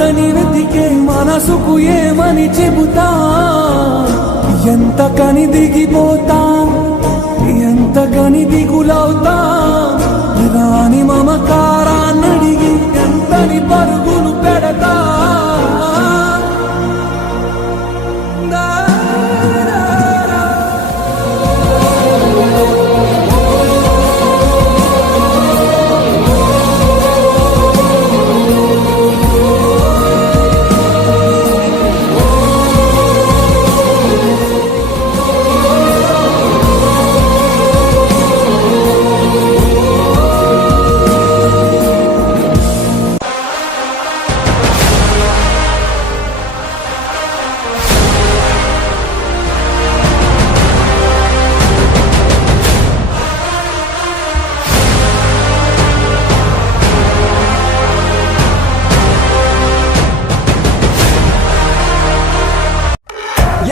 రాతని వెతికే మనసుకు ఏమని చెబుతా ఎంత కని దిగిపోతా ఎంత కని దిగులవుతా రాని మమకారాన్నడిగి ఎంతని పరుగులు పెడతా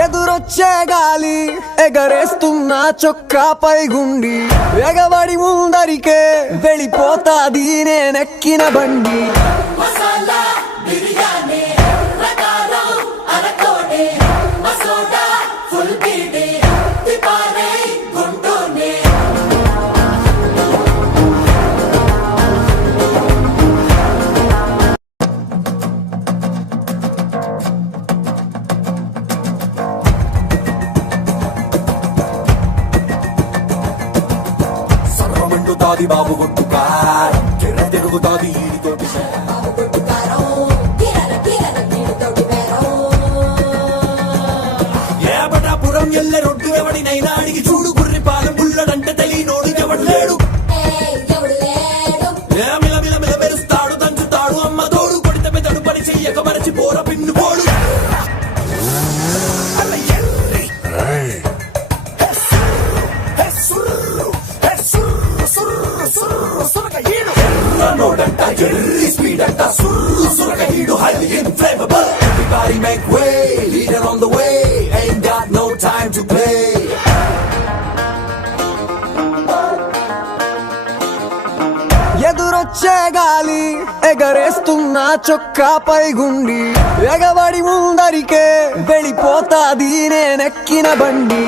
ఎదురొచ్చే గాలి ఎగరేస్తున్న చొక్కాపై గుండి ఎగబడి ముందరికే వెళ్ళిపోతాది నేనెక్కిన బండి దాది బాబు కొట్టుకారం చెర్ర తిరుగుతాది ఈడితోటి ఏబటాపురం ఎల్లె రొడ్డు ఎవడినైనా అడిగి చూడు గుర్రి పాలెం బుల్లడంటే తెలియనోడు ఎవడు లేడు మిలమిల మెరుస్తాడు దంచుతాడు అమ్మ తోడు కొడితే మెదడు పని చెయ్యక మరచి పోర పిన్ను పోడు Speed and highly inflammable. Everybody make way, leader on the way. Ain't got no time to play. ఎదురొచ్చే గాలి ఎగరేస్తున్న చొక్కాపై గుండి ఎగబడి ముందరికే వెళ్ళిపోతాది నేనెక్కిన బండి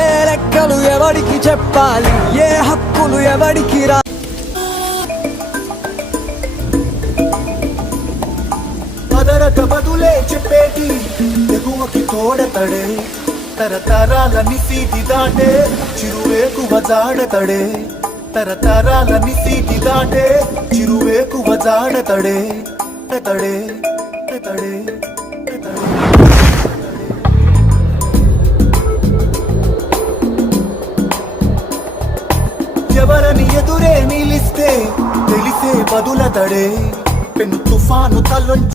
ఏ లెక్కలు ఎవడికి చెప్పాలి ఏ హక్కులు ఎవడికి రా అదరక బదులే చెప్పేటి ఎగువకి తోడతడే తరతరాలని సీటి దాటే చిరువేకువ జాడతడే తరతరాలని సీటి దాటే చిరువేకువ జాడతడే తడే తడే ఎవరని ఎదురే నిలిస్తే తెలిసే బదులతడే పెను తుఫాను తలొంచి